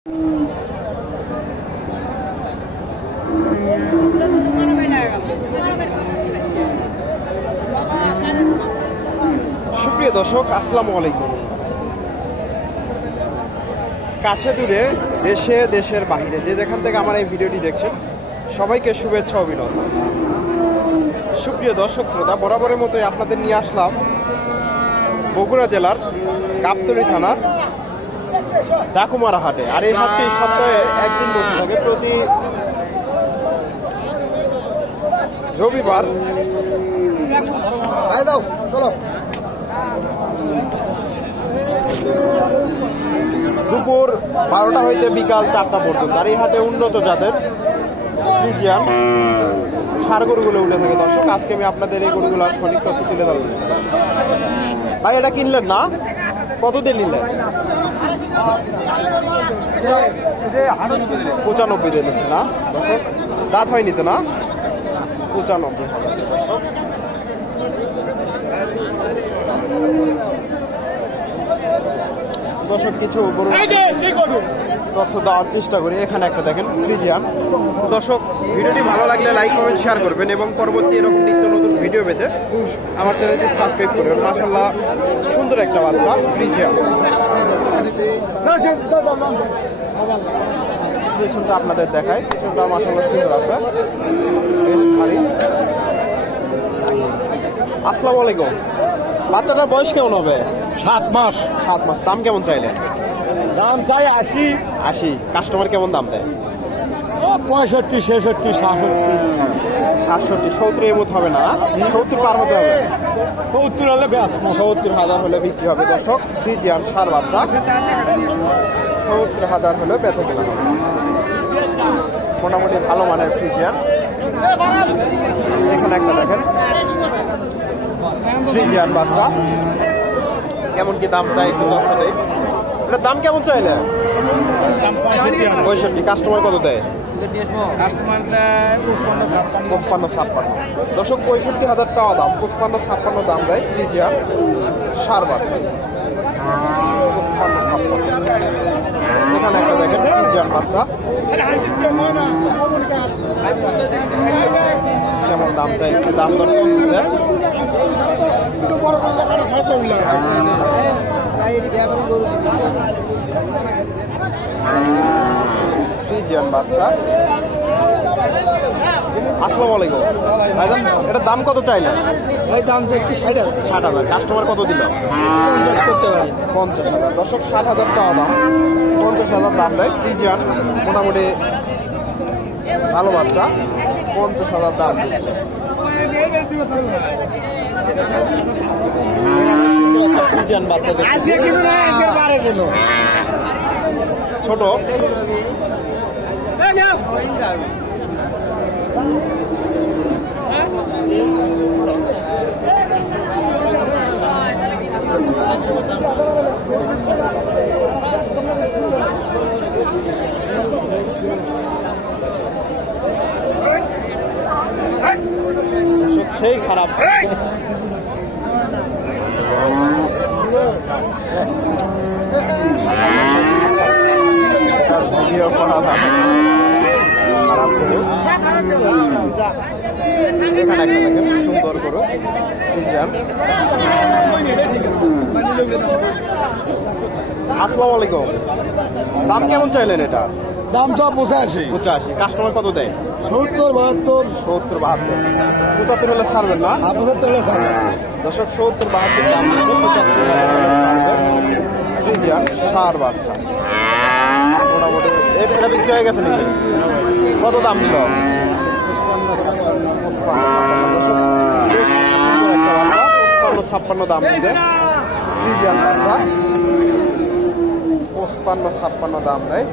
সুপ্রিয় দর্শক, আসসালামু আলাইকুম। কাছে দূরে, দেশে দেশের বাইরে যে যেখান থেকে আমার এই ভিডিওটি দেখছেন, সবাইকে শুভেচ্ছা অভিনন্দন। সুপ্রিয় দর্শক শ্রোতা, বরাবরের মতোই আপনাদের নিয়ে আসলাম বগুড়া জেলার গাবতলী থানার ডাকুমারা হাটে। আর এই হাটটি সপ্তাহে একদিন বসে থাকে, প্রতি রবিবার দুপুর 12টা হইতে বিকাল 4টা পর্যন্ত। আর এই হাটে উন্নত জাতের ফ্রিজিয়ান ষাঁড় গরুগুলো উঠে থাকে। দর্শক, আজকে আমি আপনাদের এই গরুগুলোর সঠিক তথ্য তুলে ধরার চেষ্টা করছি। ভাই, এটা কিনলেন না? কত দিয়ে নিলেন? 95 দিয়ে নিচ্ছেন না দর্শক? দাঁত হয়নি তো না? 95 দর্শক। দর্শক, কিছু তথ্য দেওয়ার চেষ্টা করি। এখানে একটা দেখেন ফ্রিজিয়ান। দর্শক, ভিডিওটি ভালো লাগলে লাইক কমেন্ট শেয়ার করবেন এবং পরবর্তী এরকম নিত্য নতুন ভিডিও পেতে আমার চ্যানেলটি সাবস্ক্রাইব করবেন। মাশাআল্লাহ, সুন্দর একটা বাচ্চা ফ্রিজিয়ান। পেছনটা আপনাদের দেখায়, পেছনটা মাশাআল্লাহ সুন্দর আছে। আসসালামু আলাইকুম। বাচ্চাটার বয়স কেমন হবে? 7 মাস। 7 মাস। দাম কেমন চাইলেন? দাম চাই 80। কাস্টমার কেমন দাম দেয়? 65, 66, 67, 70 এর মতো হবে না? 70 পার হতে হবে। 70 হলে ব্যাস। 70,000 হলে বিক্রি হবে। দর্শক, ফ্রিজিয়ান ষাঁড় বাচ্চা 70,000 হলে বেচা কেনা হবে। মোটামুটি ভালো মানের ফ্রিজিয়ান। এখানে একটা দেখেন ফ্রিজিয়ান বাচ্চা, কেমন কি দাম চাই একটু তথ্য দেয়। এটার দাম কেমন চাইলে? 65। কাস্টমার কত দেয়? 55-56। দর্শক, 65,000 টাকা দাম, 55-56 দাম দেয় ফ্রিজিয়ান ষাঁড় বাচ্চা। 55-56। এখানে একটা দেখেন ফ্রিজিয়ান বাচ্চা, কেমন দাম চাই একটু দাম দর করতেছে। ফ্রিজিয়ান বাচ্চা। আসসালামু আলাইকুম। ভাইজান, এটার দাম কত চাইলেন? ভাই দাম চাইছি 60,000। কাস্টমার কত দিল? 50,000। দর্শক, 60,000 টাকা দাম, 50,000 দাম দেয় ফ্রিজিয়ান। মোটামুটি ভালো বাচ্চা, 50,000 দাম দিচ্ছে। ফ্রিজিয়ান বাচ্চা ছোট। সেই খারাপ। ভিডিও করা খারাপ করে। এখানে একটা দেখেন সুন্দর করে ফ্রিজিয়ান। আসসালামু আলাইকুম। দাম কেমন চাইলেন এটা? দাম তো 85। কাস্টমার কত দেয়? 70, 72। 70, 72। 75 হলে ছাড়বেন না? 75 হলে ছাড়বেন। দর্শক, 70, 72 দাম দিচ্ছে, 75,000 হলে ছাড়বেন। ফ্রিজিয়ান ষাঁড় বাচ্চা মোটামুটি। এটা বিক্রি হয়ে গেছে নাকি? কত দাম দিল? 55-56 দাম দিচ্ছে ফ্রিজিয়ান বাচ্চা। 55-56 দাম দেয়।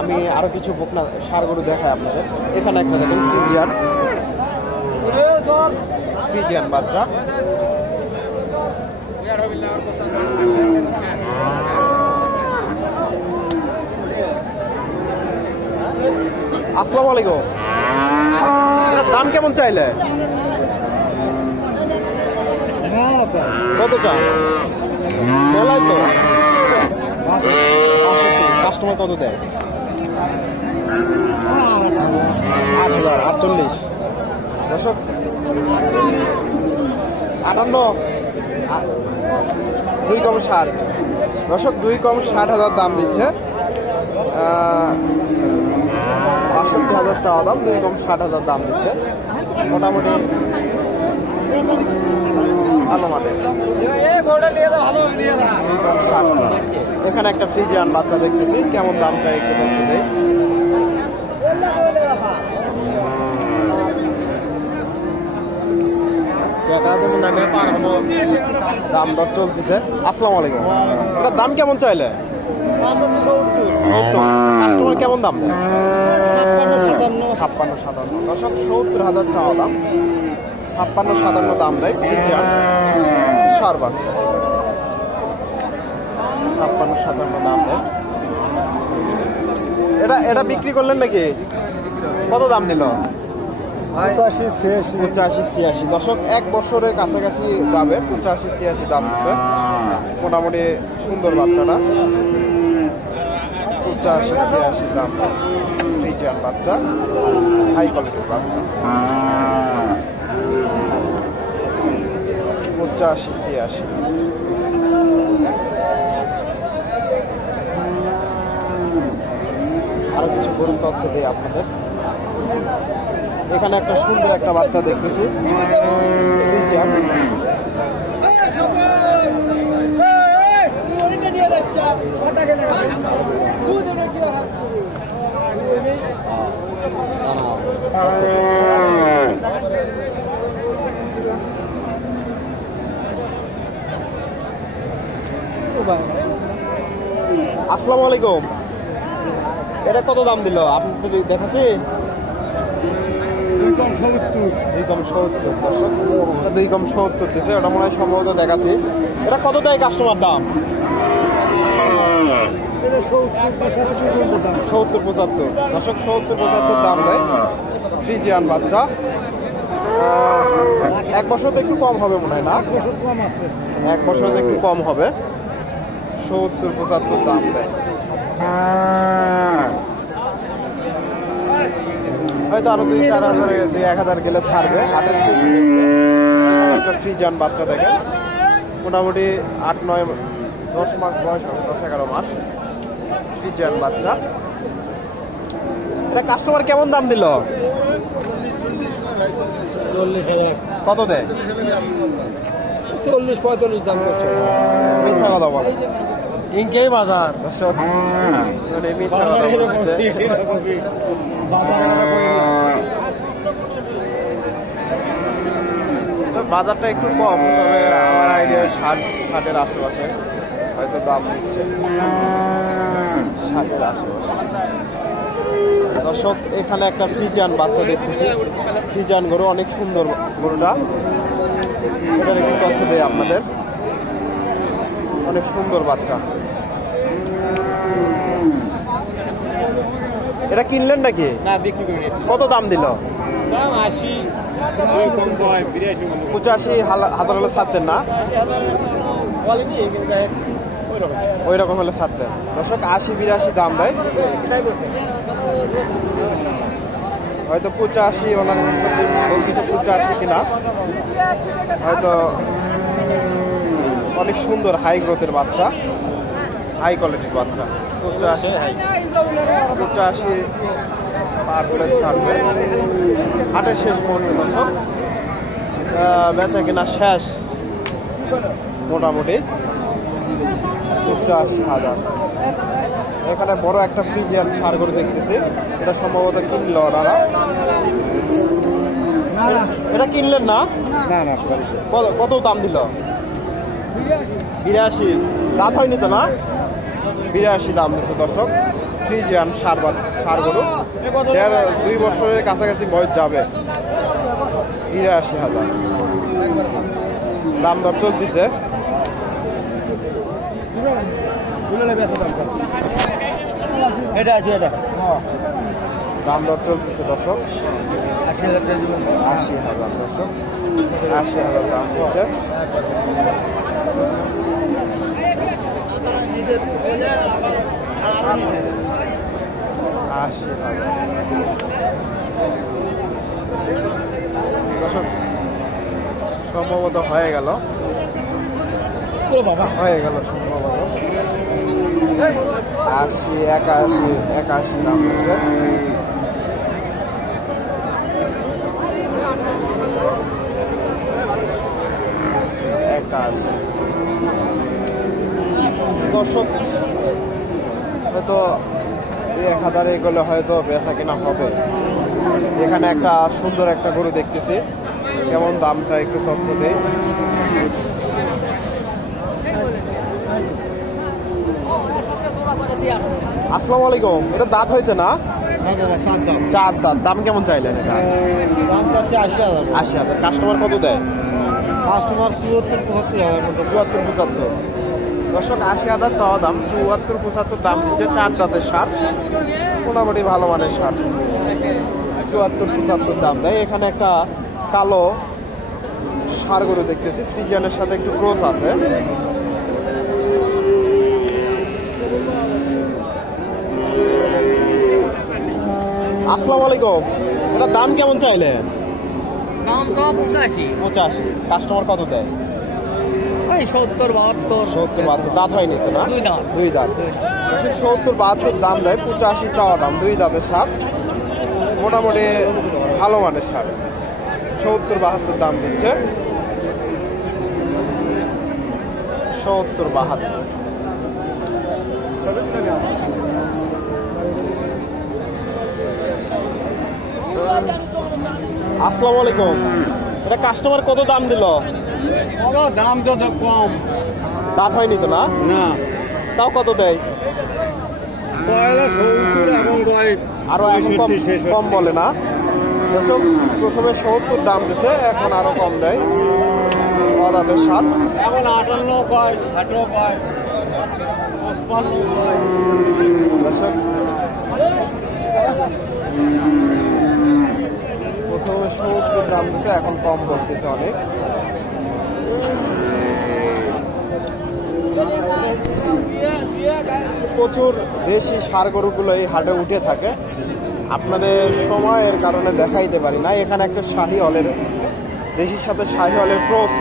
আমি আরো কিছু বকনা ষাঁড় গরু দেখাই আপনাদের। এখানে একটা দেখেন ফ্রিজিয়ান বাচ্চা। আসসালামু আলাইকুম। এটার দাম কেমন চাইলে? কত চান? বলাই তো কাস্টমার কত দেয়? 8,000, 48। দর্শক 58, 2 কম 60। দর্শক 2 কম 60,000 দাম দিচ্ছে। 62,000 চাওয়া দাম, 2 কম 60,000 দাম দিচ্ছে। মোটামুটি ভালো মানের। এখানে একটা ফ্রিজিয়ান বাচ্চা দেখতেছি, কেমন দাম চাই একটু বলতে দেয়। দাম দর চলতেছে। আসসালামু আলাইকুম। এটার দাম কেমন চাইলে? 70। কাস্টমার কেমন দাম দেয়? 56-57। দর্শক 70,000 চাওয়া দাম, 56-57 দাম দেয় ফ্রিজিয়ান সার বাচ্চা। 56-57 দাম দেয়। এটা বিক্রি করলেন নাকি? কত দাম দিল? 85-86। দর্শক 1 বছরের কাছাকাছি যাবে। 85-86 দাম দিচ্ছে। মোটামুটি সুন্দর বাচ্চাটা। 85-86 দাম ফ্রিজিয়ান বাচ্চা, হাই কোয়ালিটির বাচ্চা। 85-86। আরো কিছু গরুর তথ্য দিই আপনাদের। এখানে একটা সুন্দর একটা বাচ্চা দেখতেছি ফ্রিজিয়ান। আসসালামু আলাইকুম। এটা কত দাম দিল আপনি দেখাচ্ছি? 2 কম 70। 2 কম 70। দর্শক 2 কম 70 দিচ্ছে। ওটা মনে হয় সম্ভবত দেখাচ্ছি। এটা কত দেয় কাস্টমার দাম? 70-75। দর্শক 70-75 দাম দেয় ফ্রিজিয়ান বাচ্চা। 1 বছর তো একটু কম হবে মনে হয় না? 1 বছর একটু কম হবে। 70-75 দাম দেয়। হয়তো আরো 2-4,000 গেলে ছাড়বে। হাটের শেষ একটা ফ্রিজিয়ান বাচ্চা দেখেন, মোটামুটি 8-9-10 মাস বয়স হবে, 10-11 মাস ফ্রিজিয়ান বাচ্চা। এটা কাস্টমার কেমন দাম দিল? 40,000। কত দেয়? 40-45 দাম করছে। মিথ্যা কথা বলে। ইনকেই বাজার। দর্শক মানে মিথ্যা কথা বলছে। বাজারটা একটু কম, তবে আমার আইডিয়া 60-60-এর আশেপাশে হয়তো দাম দিচ্ছে। 60-এর আশেপাশে। দর্শক এখানে একটা ফ্রিজিয়ান বাচ্চা দেখতেছি, ফ্রিজিয়ান গরু, অনেক সুন্দর গরুটা। এটার একটু তথ্য দেয় আপনাদের। অনেক সুন্দর বাচ্চা। এটা কিনলেন নাকি? না, বিক্রি করি। কত দাম দিল? দাম 80। 85,000 হলে ছাড়তেন না? ওই রকম হলে ছাড়তেন। দর্শক 80-82 দাম দেয়। হয়তো 85 ওনার বলতেছে 85 কিনা। হয়তো অনেক সুন্দর হাই গ্রোথের বাচ্চা, হাই কোয়ালিটির বাচ্চা। 85 পার করে ছাড়বে। হাটের শেষ মুহূর্তে দর্শক বেচা কেনা শেষ মোটামুটি। 85,000। এখানে বড় একটা ফ্রিজিয়ান ষাঁড় গরু দেখতেছি, এটা সম্ভবত কিনলো ওনারা। এটা কিনলেন না? না। কত দাম দিল? 82। দাঁত হয়নি তো না? 82 দাম দিচ্ছে দর্শক। ফ্রিজিয়ান ষাঁড় গরু, 2 বছরের কাছাকাছি বয়স যাবে। 82,000 দাম দর চলতেছে। দাম দর চলতেছে দর্শক। 80,000 দর্শক, 80,000 দাম হচ্ছে। দর্শক সম্ভবত হয়ে গেল, হয়ে গেল সম্ভবত 80, 81 দাম হচ্ছে। দর্শক হয়তো 1,000 এগুলো হয়তো বেচা কিনা হবে। এখানে একটা সুন্দর একটা গরু দেখতেছি, কেমন দাম চাই একটু তথ্য দেই। আসসালামু আলাইকুম, এটা দাঁত হয়েছে না? চার দাঁত। দাম কেমন চাইলেন এটা? দাম চাচ্ছে 80,000। 80,000। কাস্টমার কত দেয়? কাস্টমার 74-75। দর্শক 80,000 চাওয়া দাম, 74-75 দাম দিচ্ছে। চার দাঁতের সার, মোটামুটি ভালো মানের সার, 74-75 দাম দেয়। এখানে একটা কালো সার গরু দেখতেছি, ফ্রিজিয়ানের সাথে একটু ক্রস আছে। আসসালামু আলাইকুম, এটা দাম কেমন চাইলেন? দাম সব 85। কাস্টমার কত দেয়? ওই 70-72। দাঁত হয়নি তো না? দুই দাঁত। 70-72 দাম দেয়, 85 চাওয়া দাম। দুই দাঁতের সার, মোটামুটি ভালো মানের সার, 70-72 দাম দিচ্ছে। 70-72। আসসালামু আলাইকুম, এটা কাস্টমার কত দাম দিল? দাম তো কম, দাঁত হয়নি তো না? না তাও কত দেয়? পয়লা 70 এখন আরো এখন কম বলে না দর্শক। প্রথমে 70 দাম দিছে, এখন আরো কম দেয়। দাঁতের সাত, এখন 58 কয়, 60 কয়, 55 কয়। দর্শক প্রথমে 70 দাম দিছে, এখন কম বলতেছে অনেক। প্রচুর দেশি ষাঁড় গরুগুলো এই হাটে উঠে থাকে, আপনাদের সময়ের কারণে দেখাইতে পারি না। এখানে একটা শাহী হলের, দেশির সাথে শাহী হলের ক্রস।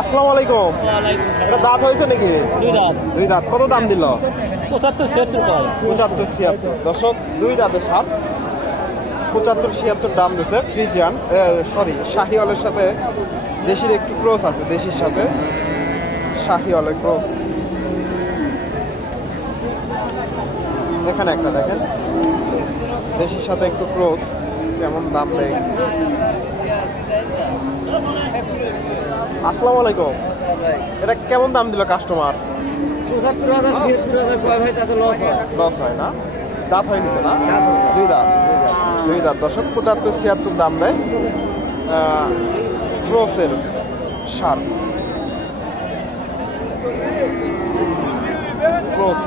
আসসালামু আলাইকুম, এটা দাঁত হয়েছে নাকি? দুই দাঁত। কত দাম দিল? 75-76। দর্শক দুই দাঁতের সাপ, 75-76 দাম দিচ্ছে। ফ্রিজিয়ান শাহিওয়ালের সাথে দেশির একটু ক্রস আছে, দেশির সাথে শাহিওয়ালের ক্রস। এখানে একটা দেখেন, দেশির সাথে একটু ক্রস, কেমন দাম দেয়। আসসালামু আলাইকুম, এটা কেমন দাম দিল কাস্টমার? 74,000 লস হয় না? দাঁত হয়নি তো না? দুই দাঁত। দর্শক 75-76 দাম দেয়। ক্রসের সার, ক্রস।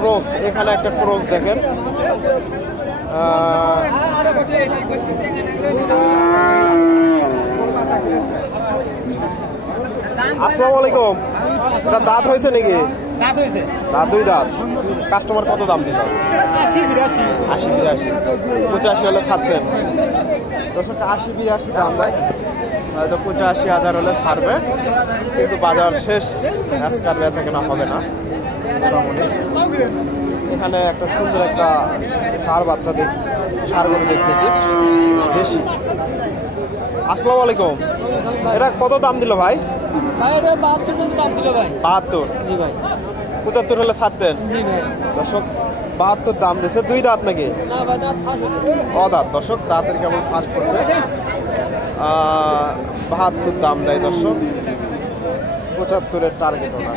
ক্রস, এখানে একটা ক্রস দেখেন। আসসালামু আলাইকুম, এটা দাঁত হয়েছে নাকি? দাঁত, দুই দাঁত। কাস্টমার কত দাম দিল? 80-82। 85 হলে ছাড়তেন। দর্শক 80-82 দাম দেয়, হয়তো 85,000 হলে ছাড়বে, কিন্তু বাজার শেষ, আজকাল বেচা কেনা হবে না মোটামুটি। এখানে একটা সুন্দর একটা ষাঁড় বাচ্চা ষাঁড় গরু দেখতেছি, দেশি। আসসালামু আলাইকুম, এটা কত দাম দিল ভাই? 72। 75 হলে ছাড়তেন। দর্শক 72 দাম দিচ্ছে। দুই দাঁত নাকি? দাঁত। দর্শক দাঁতের কেমন ফাঁস করছে। 72 দাম দেয় দর্শক। 75-এর টার্গেট ওনার।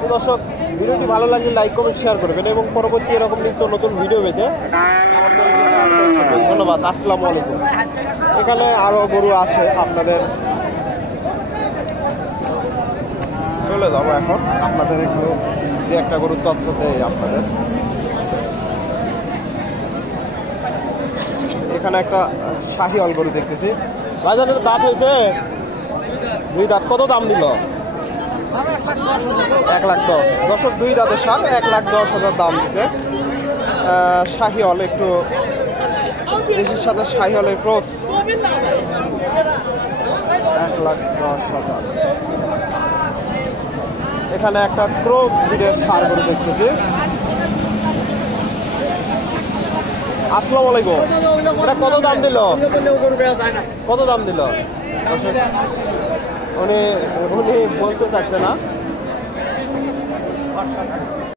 তো দর্শক, ভিডিওটি ভালো লাগলে লাইক কমেন্ট শেয়ার করবেন এবং পরবর্তী এরকম নিত্য নতুন ভিডিও পেতে ধন্যবাদ। আসসালামু আলাইকুম। এখানে আরো গরু আছে আপনাদের, চলে যাবো এখন আপনাদের একটু যে একটা গরুর তথ্য দেয় আপনাদের। এখানে একটা শাহিওয়াল গরু দেখতেছি। বাজারের দাঁত হয়েছে 2 দাঁত, কত দাম দিল? 1,10,000। দর্শক 2 দাঁতের সার 1,10,000 দাম দিছে। শাহিওয়াল, একটু দেশির সাথে শাহিওয়ালের ক্রস, 1,10,000। এখানে একটা ক্রস ব্রিডের সার গরু দেখতেছি। আসসালামু আলাইকুম। এটা কত দাম দিল? কত দাম দিল? উনি বলতে চাচ্ছে না।